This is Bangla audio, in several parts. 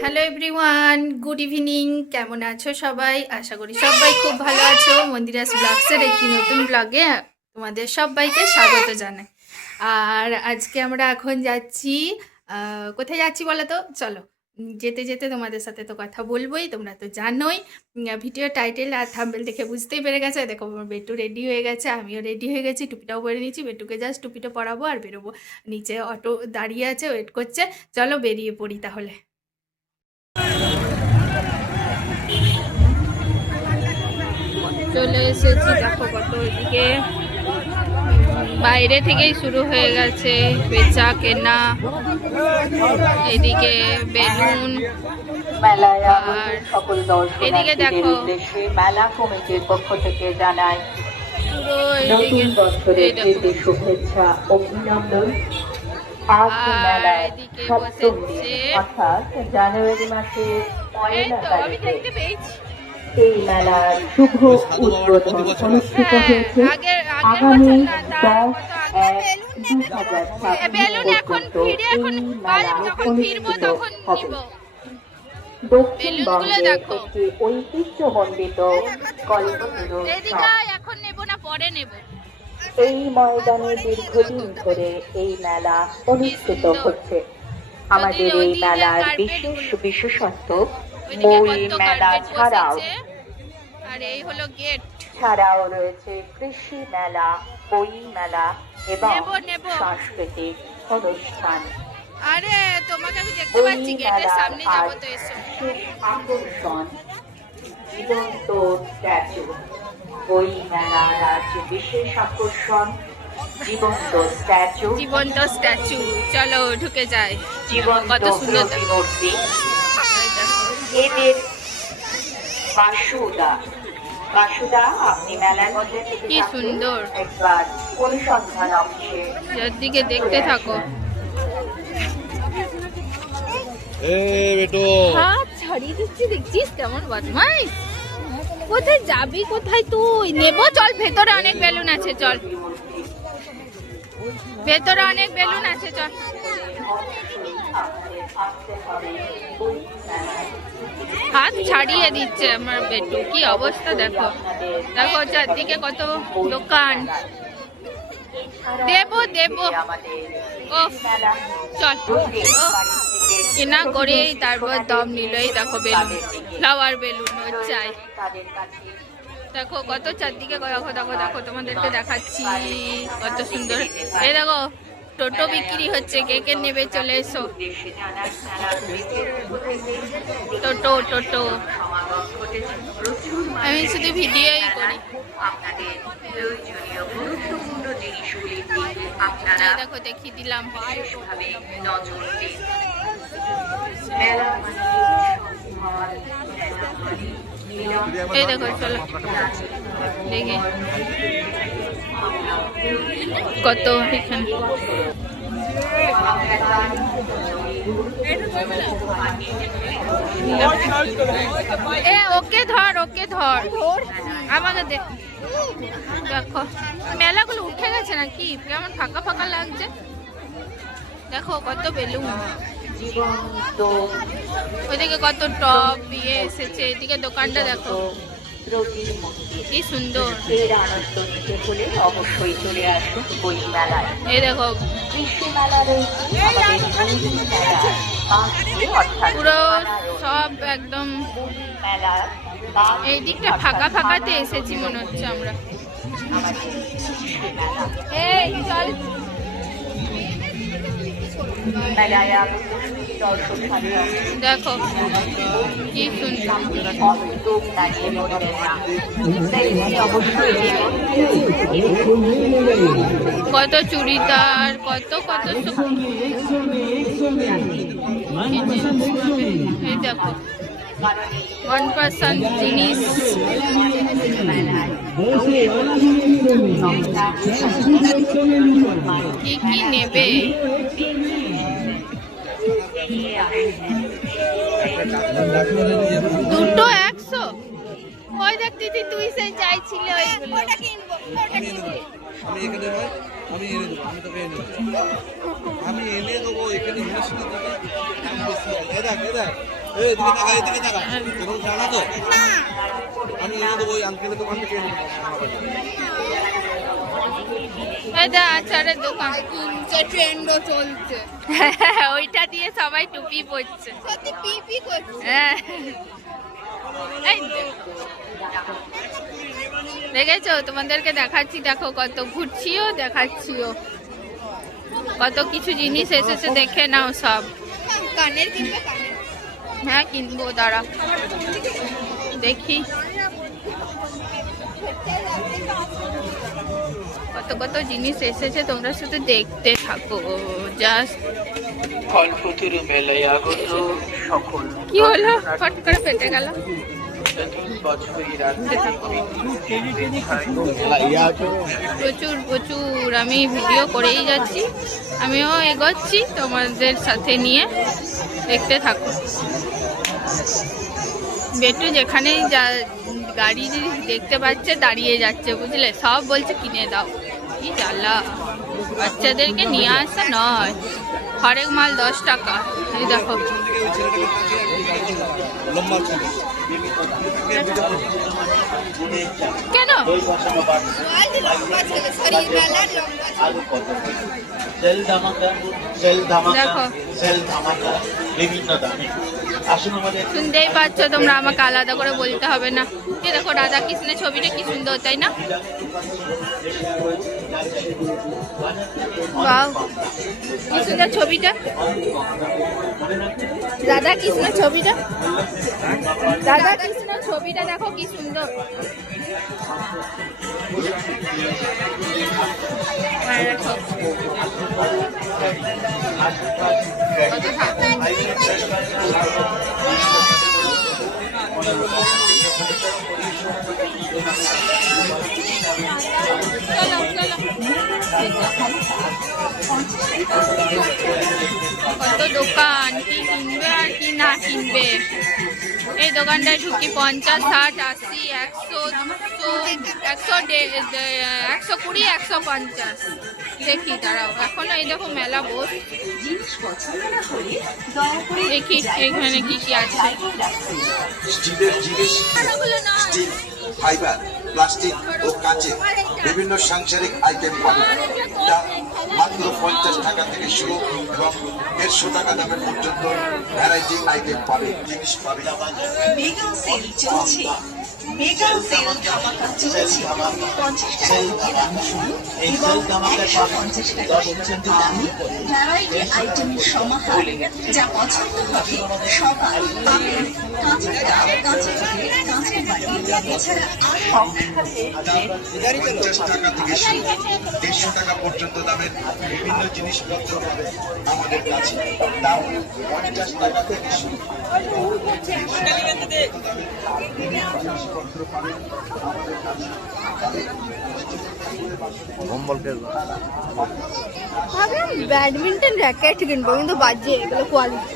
Hello everyone, good evening. কেমন আছো সবাই? আশা করি সবাই খুব ভালো আছো। মন্দিরাস ব্লগসের একটি নতুন ব্লগে তোমাদের সবাইকে স্বাগত জানাই। আর আজকে আমরা এখন যাচ্ছি, কোথায় যাচ্ছি বলো তো? চলো, যেতে যেতে তোমাদের সাথে তো কথা বলবোই, তোমরা তো জানোই। ভিডিও টাইটেল আর থাম্বনেল দেখে বুঝতেই পেরে গেছে। দেখো বেটু রেডি হয়ে গেছে, আমিও রেডি হয়ে গেছি, টুপিটাও পরে নিয়েছি। বেটুকে জাস্ট টুপিটা পরাবো আর বেরোবো। নিচে অটো দাঁড়িয়ে আছে, ওয়েট করছে। চলো বেরিয়ে পড়ি তাহলে। চলে এসেছি, দেখো কত ওইদিকে বাইরে থেকেই শুরু হয়ে গেছে বেচা কেনা। এদিকে বেলুন, আর এদিকে দেখো মেলা কমিটির পক্ষ থেকে জানাই শুভেচ্ছা অভিনন্দন। আজ মেলার সপ্তম দিন অর্থাৎ জানুয়ারি মাসের পয়লা তারিখে এই মেলার শুভ উদ্বোধন অনুষ্ঠিত হয়েছে। আগামী 10/1/2026 পর্যন্ত এই মেলা অনুষ্ঠিত হবে। দক্ষিণবঙ্গের একটি ঐতিহ্যমণ্ডিত কল্পতরু এই ময়দানে দীর্ঘদিন ধরে এই মেলা অনুষ্ঠিত হচ্ছে। আমাদের এই মেলার বিশেষ বিশেষত্ব মূল মেলা ছাড়াও ছাড়াও রয়েছে কৃষি মেলা, বই মেলা এবং সাংস্কৃতিক অনুষ্ঠান। আরে তোমাকে আমি দেখতে পাচ্ছি, গেটের সামনে যাব তো, এসো। আকর্ষণ জীবন্ত স্ট্যাচু। বই মেলার আজ বিশেষ আকর্ষণ জীবন্ত স্ট্যাচু। জীবন্ত স্ট্যাচু, চলো ঢুকে যাই। জীবন্ত কত সুন্দর প্রতিমূর্তি। এদের বাসুদা আপনি মেলার মধ্যে কি সুন্দর, একবার অনুসন্ধান অফিসে চারদিকে দেখতে থাকো। হাত ছাড়িয়ে দিচ্ছি, দেখছিস কেমন বদমাইশ। কোথায় যাবি, কোথায় তুই? নেবো, চল ভেতরে অনেক বেলুন আছে, চল ভেতরে অনেক বেলুন আছে, চল। হাত ছাড়িয়ে দিচ্ছে আমার বেটু, কি অবস্থা দেখো। দেখো চারদিকে কত দোকান। দেবো দেবো, ও চল। কেনা করে তারপর দম নিল। এই দেখো বেলুন, ফ্লাওয়ার বেলুন চাই। দেখো কত চারদিকে, দেখো দেখো দেখো, তোমাদেরকে দেখাচ্ছি কত সুন্দর। এই দেখো টোটো বিক্রি হচ্ছে, কে কে নেবে চলে এসো। টোটো টোটো, আমি শুধু ভিডিওই করি। দেখো দেখিয়ে দিলাম। এই দেখো, চলো দেখে কত এখানে। ওকে ধর, ওকে ধর, আমাকে দেখ। দেখো মেলাগুলো উঠে গেছে নাকি, কেমন ফাঁকা ফাঁকা লাগছে। দেখো কত বেলুন, ওইদিকে কত টপ দিয়ে এসেছে। এদিকে দোকানটা দেখো কি সুন্দর। অবশ্যই চলে আসুন বই মেলায়। এই দেখো পুরো সব একদম এই দিকটা ফাঁকা ফাঁকাতে এসেছি মনে হচ্ছে আমরা। এই চল, দেখো কি সুন্দর কত চুড়িদার, কত কত। এই দেখো 1% জিনিস। কি কি নেবে? দুটো 100, ওই দেখ দিদি তুই সে চাইছিলে ওইগুলো। ওটা কিনবো, ওটা কিনবো। আমি এখানে হয় আমি এনে দেবো, আমি তোকে এনে দেবো, আমি এনে দেবো এখানে ইউনিভার্সিটি থেকে দাম বেশি আছে। এ দেখ এদিকে টাকা এদিকে টাকা তোর জানা তো না, আমি এনে দেবো ওই আঙ্কেলের দোকান থেকে এনে দেবো। এই দেখ আচারের দোকান কিনছে, ট্রেন্ডও চলছে। ওইটা দিয়ে সবাই টুপি পরছে। সত্যি পিপি করছে। হ্যাঁ এই দেখ। দেখেছো তোমাদেরকে দেখাচ্ছি, দেখো কত ঘুরছিও দেখাচ্ছিও, কত কিছু জিনিস এসেছে, দেখে নাও সব। কানের কিনবে, কানের। হ্যাঁ কিনবো, দাঁড়া দেখি কত কত জিনিস এসেছে, তোমরা শুধু দেখতে থাকো জাস্ট। কল্পতরু মেলায় আগত সকল কি হলো, ফট করে পেটে গেল। বছরই রাত্রে প্রচুর প্রচুর আমি ভিডিও করেই যাচ্ছি, আমিও এগোচ্ছি তোমাদের সাথে নিয়ে, দেখতে থাকো। বেটু যেখানেই গাড়ি দেখতে পাচ্ছে দাঁড়িয়ে যাচ্ছে, বুঝলে, সব বলছে কিনে দাও। কি জ্বালা, বাচ্চাদেরকে নিয়ে আসা নয়, হরেক মাল 10 টাকা। এই দেখো লম্বা ছিল কেন লম্বা ছেলে, সরি মেলার লম্বা ছেলে। দেখো বিভিন্ন দামে আসুন আমাদের শুনতেই পাচ্ছ তোমরা, আমাকে আলাদা করে বলতে হবে না। এ দেখো রাধা কৃষ্ণের ছবিটা কি সুন্দর, তাই না? বাহ, কি সুন্দর ছবিটা, রাধা কৃষ্ণ ছবিটা, রাধা কৃষ্ণ ছবিটা দেখো কি সুন্দর। আর দেখো কত ঠাকুর। চলো চলো, কত দোকান, কি কিনবে আর কি না কিনবে। এই দোকানটায় ঢুকি 50, 60, 80, 100, 120, 150 দেখি। দাঁড়াও, এখনো এই দেখো মেলা বস, দেখি এখানে কি কি আছে। স্টিলের জিনিস, স্টিল, ফাইবার, প্লাস্টিক ও কাঁচের বিভিন্ন সাংসারিক আইটেম পাবেন। দাম মাত্র 50 টাকা থেকে শুরু এবং 150 টাকা দামের পর্যন্ত ভ্যারাইটি আইটেম পাবেন, জিনিস পাবেন। মেগা সেল চলছে, মেগা সেল ধামাকা চলছে। 50 টাকা থেকে শুরু এবং 150 টাকা পর্যন্ত দামে ভ্যারাইটি আইটেমের সমাহার, যা পছন্দ হবে সবার। পাবেন কাঁচের কাপ, কাঁচের বাটি, কাঁচের বাটি, এছাড়া আরো 50 টাকা থেকে শুরু 150 টাকা পর্যন্ত দামের বিভিন্ন জিনিসপত্র পাবেন আমাদের কাছে। দাম 50 টাকা থেকে শুরু ভাবলাম ব্যাডমিন্টন র্যাকেট কিনবো, কিন্তু বাজে এগুলো কোয়ালিটি।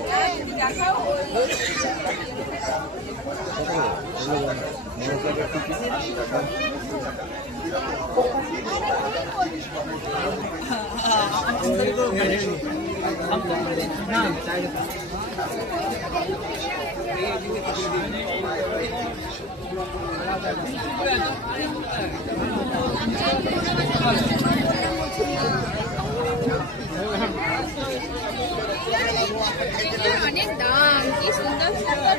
অনেক দাম, কি সুন্দর সুন্দর।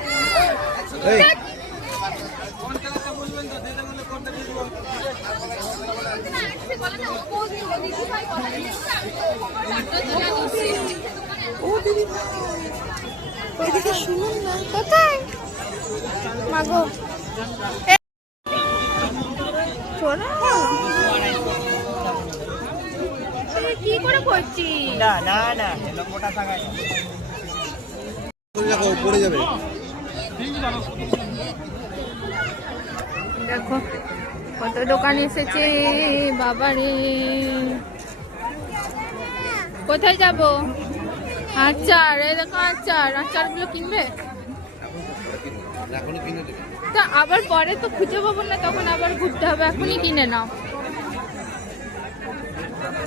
ওইদিকে শুনুন না, কোথায় মাগো কি করে করছিস? দেখো পড়ে যাবে। দেখো কত দোকান এসেছে বাবারে। কোথায় যাব? আচার, এই দেখো আচার, আচারগুলো কিনবে? এখনো কিনে দেবে। তা আবার পরে তো খুঁজে পাবো না, তখন আবার ঘুরতে হবে। এখনই কিনে নাও,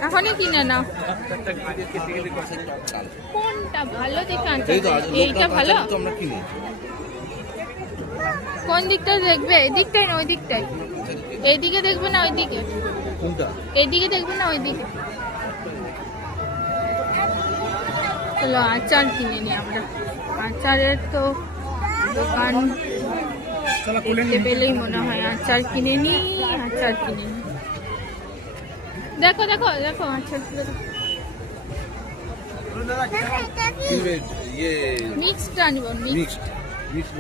এখনই কিনে নাও। কোনটা ভালো দেখে আনতে এই তো হবে? আজ এইটা ভালো। তো আমরা কিনি। কোন দিকটা দেখবে? এই দিকটাই না ওই দিকটাই? এইদিকে দেখবে না ওইদিকে? কোনটা? এইদিকে দেখবে না ওইদিকে? চলো আচার কিনে নিই আমরা। আচারের তো দোকান দেখতে পেলেই মনে হয় আচার কিনে নিই, আচার কিনে নিই। দেখো দেখো দেখো আচার গুলো কিনবে ইয়ে মিক্সড আনবো। মিক্সড মিক্সড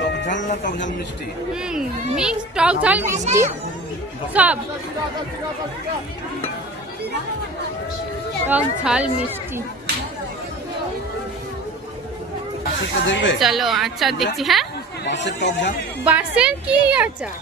টক ঝাল না টক ঝাল মিষ্টি? মিক্স টক ঝাল মিষ্টি সব, টক ঝাল মিষ্টি। সেটা দেখবে? চলো আচার দেখছি। হ্যাঁ, বাসের টক ঝাল। বাসের কি আচার?